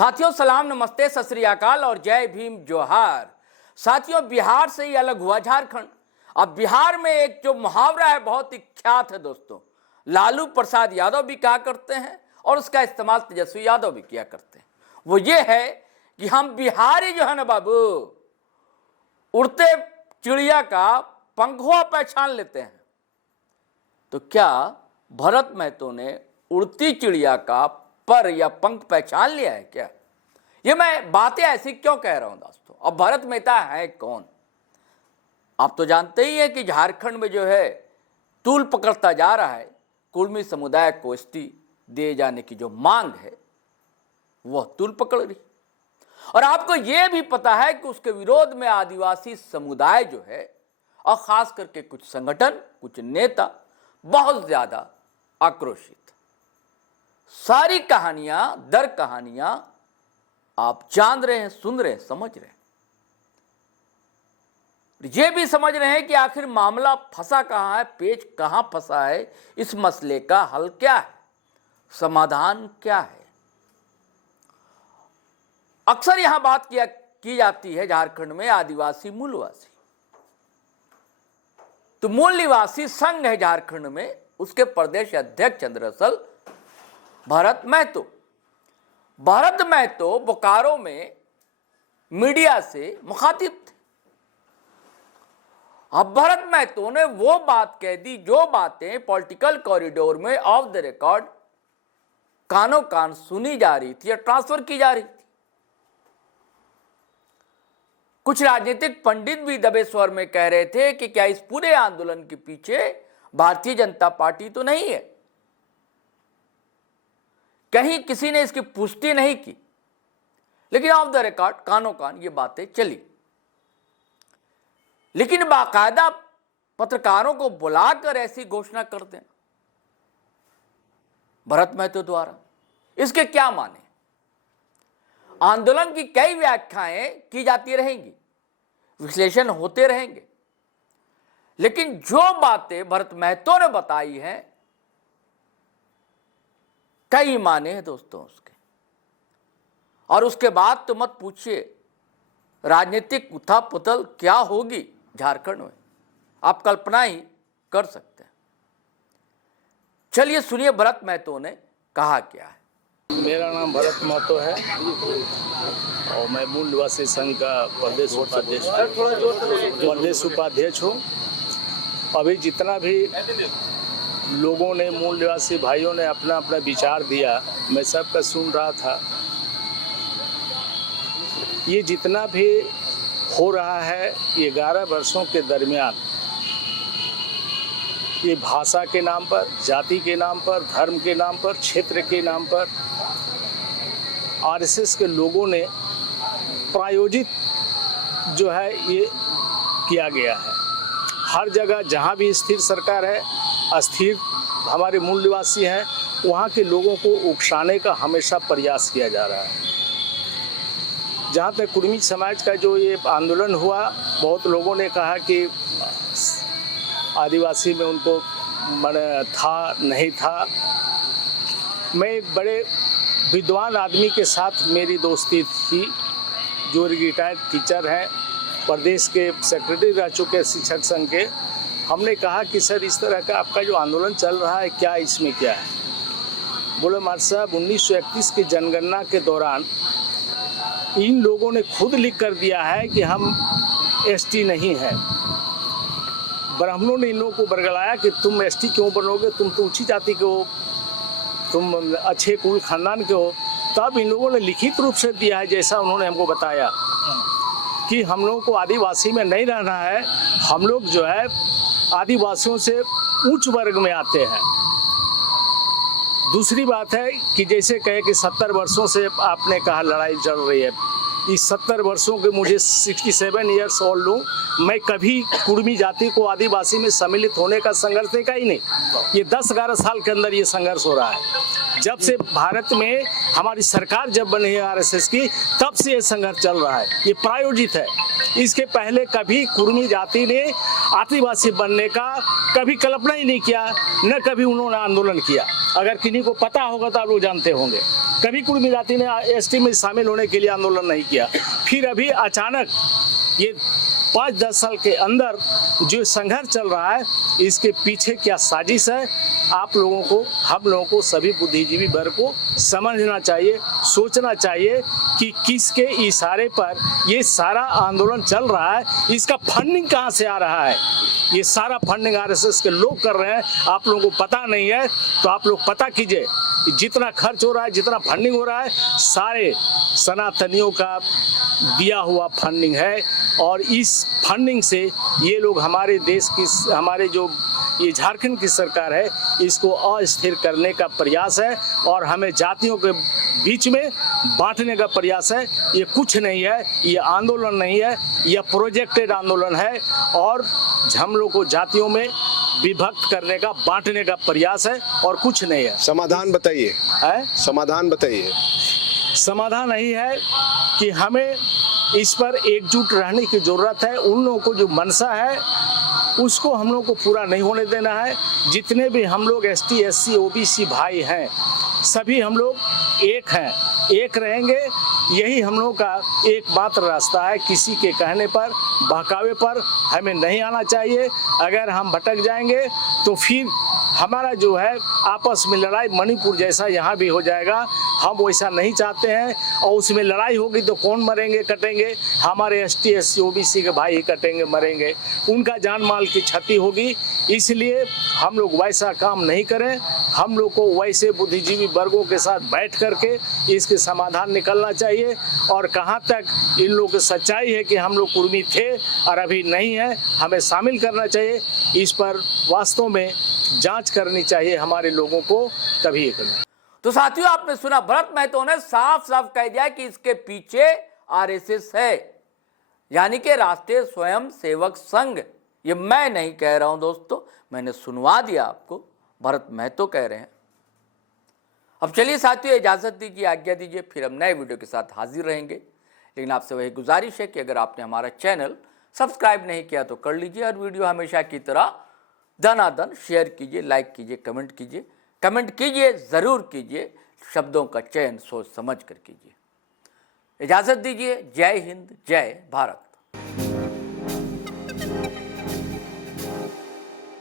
साथियों सलाम, नमस्ते, सत श्री अकाल और जय भीम जोहार। साथियों, बिहार से ही अलग हुआ झारखंड। अब बिहार में एक जो मुहावरा है बहुत ही ख्यात है दोस्तों, लालू प्रसाद यादव भी कहा करते हैं और उसका इस्तेमाल तेजस्वी यादव भी किया करते हैं। वो ये है कि हम बिहारी जो है ना बाबू, उड़ते चिड़िया का पंखुआ पहचान लेते हैं। तो क्या भरत महतो ने उड़ती चिड़िया का पर या पंख पहचान लिया है क्या? ये मैं बातें ऐसी क्यों कह रहा हूं दोस्तों? अब भरत मेहता है कौन? आप तो जानते ही हैं कि झारखंड में जो है तूल पकड़ता जा रहा है। कुर्मी समुदाय को एसटी दिए जाने की जो मांग है वह तूल पकड़ रही। और आपको यह भी पता है कि उसके विरोध में आदिवासी समुदाय जो है और खास करके कुछ संगठन, कुछ नेता बहुत ज्यादा आक्रोशित। सारी कहानियां दर कहानियां आप जान रहे हैं, सुन रहे हैं, समझ रहे हैं। ये भी समझ रहे हैं कि आखिर मामला फंसा कहां है, पेच कहां फंसा है, इस मसले का हल क्या है, समाधान क्या है। अक्सर यहां बात की जाती है झारखंड में आदिवासी मूलवासी। तो मूल निवासी संघ है झारखंड में, उसके प्रदेश अध्यक्ष दरअसल भरत महतो। भरत महतो बोकारो में मीडिया से मुखातिब थे। अब भरत महतो ने वो बात कह दी जो बातें पॉलिटिकल कॉरिडोर में ऑफ द रिकॉर्ड कानों कान सुनी जा रही थी या ट्रांसफर की जा रही थी। कुछ राजनीतिक पंडित भी दबे स्वर में कह रहे थे कि क्या इस पूरे आंदोलन के पीछे भारतीय जनता पार्टी तो नहीं है। कहीं किसी ने इसकी पुष्टि नहीं की, लेकिन ऑफ द रिकॉर्ड कानों कान ये बातें चली। लेकिन बाकायदा पत्रकारों को बुलाकर ऐसी घोषणा कर दें भरत महतो द्वारा, इसके क्या माने? आंदोलन की कई व्याख्याएं की जाती रहेंगी, विश्लेषण होते रहेंगे, लेकिन जो बातें भरत महतो ने बताई हैं कई माने हैं दोस्तों उसके। और उसके बाद तो मत पूछिए राजनीतिक उथल-पुथल क्या होगी झारखंड में, आप कल्पना ही कर सकते हैं। चलिए सुनिए भरत महतो ने कहा क्या है। मेरा नाम भरत महतो है और मैं मूल निवासी संघ का प्रदेश उपाध्यक्ष हूँ। अभी जितना भी लोगों ने, मूल निवासी भाइयों ने अपना अपना विचार दिया, मैं सबका सुन रहा था। ये जितना भी हो रहा है ये 11 वर्षों के दरमियान, ये भाषा के नाम पर, जाति के नाम पर, धर्म के नाम पर, क्षेत्र के नाम पर आरएसएस के लोगों ने प्रायोजित जो है ये किया गया है। हर जगह जहाँ भी स्थिर सरकार है, अस्थिर हमारे मूल निवासी हैं, वहाँ के लोगों को उकसाने का हमेशा प्रयास किया जा रहा है। जहाँ तक कुर्मी समाज का जो ये आंदोलन हुआ, बहुत लोगों ने कहा कि आदिवासी में उनको मन था नहीं था। मैं एक बड़े विद्वान आदमी के साथ मेरी दोस्ती थी जो रिटायर्ड टीचर हैं, प्रदेश के सेक्रेटरी रह चुके शिक्षक संघ के। हमने कहा कि सर इस तरह का आपका जो आंदोलन चल रहा है क्या इसमें क्या है? बोले मास्टर साहब 1931 की जनगणना के दौरान इन लोगों ने खुद लिख कर दिया है कि हम एसटी नहीं हैं। ब्राह्मणों ने इन लोगों को बरगलाया कि तुम एसटी क्यों बनोगे, तुम तो ऊंची जाति के हो, तुम अच्छे कुल खानदान के हो। तब इन लोगों ने लिखित रूप से दिया है, जैसा उन्होंने हमको बताया कि हम लोगों को आदिवासी में नहीं रहना है, हम लोग जो है आदिवासियों से उच्च वर्ग में आते हैं। दूसरी बात है कि जैसे कहे कि 70 वर्षों से आपने कहा लड़ाई चल रही है, इस 70 वर्षों के मुझे 67 ईयर्स ओल्ड हूँ, मैं कभी कुर्मी जाति को आदिवासी में सम्मिलित होने का संघर्ष देखा ही नहीं। ये 10-11 साल के अंदर ये संघर्ष हो रहा है। जब से भारत में हमारी सरकार जब बनी है आरएसएस की, तब से ये संघर्ष चल रहा है, ये प्रायोजित है। इसके पहले कभी कुर्मी जाति ने आदिवासी बनने का कभी कल्पना ही नहीं किया, न कभी उन्होंने आंदोलन किया। अगर किन्हीं को पता होगा तो आप लोग जानते होंगे, कभी कुर्मी जाति ने एसटी में शामिल होने के लिए आंदोलन नहीं किया। फिर अभी अचानक ये 5-10 साल के अंदर जो संघर्ष चल रहा है, इसके पीछे क्या साजिश है, आप लोगों को, हम लोगों को, सभी बुद्धिजीवी वर्ग को समझना चाहिए, सोचना चाहिए कि किसके इशारे पर ये सारा आंदोलन चल रहा है, इसका फंडिंग कहाँ से आ रहा है। ये सारा फंडिंग आरएसएस के लोग कर रहे हैं, आप लोगों को पता नहीं है तो आप लोग पता कीजिए। जितना खर्च हो रहा है, जितना फंडिंग हो रहा है, सारे सनातनियों का दिया हुआ फंडिंग है। और इस फंडिंग से ये लोग हमारे देश की, हमारे जो ये झारखंड की सरकार है, इसको अस्थिर करने का प्रयास है और हमें जातियों के बीच में बांटने का प्रयास है। ये कुछ नहीं है, ये आंदोलन नहीं है, यह प्रोजेक्टेड आंदोलन है और हम लोग को जातियों में विभक्त करने का, बांटने का प्रयास है और कुछ नहीं है। समाधान बताइए, समाधान बताइए। समाधान यही है कि हमें इस पर एकजुट रहने की जरूरत है। उन लोगों को जो मनसा है उसको हम लोग को पूरा नहीं होने देना है। जितने भी हम लोग एसटी, एससी, ओबीसी भाई हैं, सभी हम लोग एक हैं, एक रहेंगे। यही हम लोग का एकमात्र रास्ता है। किसी के कहने पर, बहकावे पर हमें नहीं आना चाहिए। अगर हम भटक जाएंगे तो फिर हमारा जो है आपस में लड़ाई मणिपुर जैसा यहाँ भी हो जाएगा। हम वैसा नहीं चाहते हैं और उसमें लड़ाई होगी तो कौन मरेंगे, कटेंगे? हमारे एसटी, एससी, ओबीसी के भाई ही कटेंगे, मरेंगे, उनका जान माल की क्षति होगी। इसलिए हम लोग वैसा काम नहीं करें। हम लोग को वैसे बुद्धिजीवी वर्गों के साथ बैठ करके इसके समाधान निकलना चाहिए। और कहाँ तक इन लोगों की सच्चाई है कि हम लोग कुर्मी थे और अभी नहीं है, हमें शामिल करना चाहिए। इस पर वास्तव में जांच करनी चाहिए हमारे लोगों को, तभी ये करना। तो साथियों, आपने सुना, भरत महतो ने साफ साफ कह दिया कि इसके पीछे आरएसएस है, यानी कि राष्ट्रीय स्वयं सेवक संघ। ये मैं नहीं कह रहा हूं दोस्तों, मैंने सुनवा दिया आपको, भरत महतो कह रहे हैं। अब चलिए साथियों, इजाजत दीजिए, आज्ञा दीजिए, फिर हम नए वीडियो के साथ हाजिर रहेंगे। लेकिन आपसे वही गुजारिश है कि अगर आपने हमारा चैनल सब्सक्राइब नहीं किया तो कर लीजिए और वीडियो हमेशा की तरह दनादन शेयर कीजिए, लाइक कीजिए, कमेंट कीजिए। कमेंट कीजिए, ज़रूर कीजिए, शब्दों का चयन सोच समझ कर कीजिए। इजाज़त दीजिए। जय हिंद, जय भारत।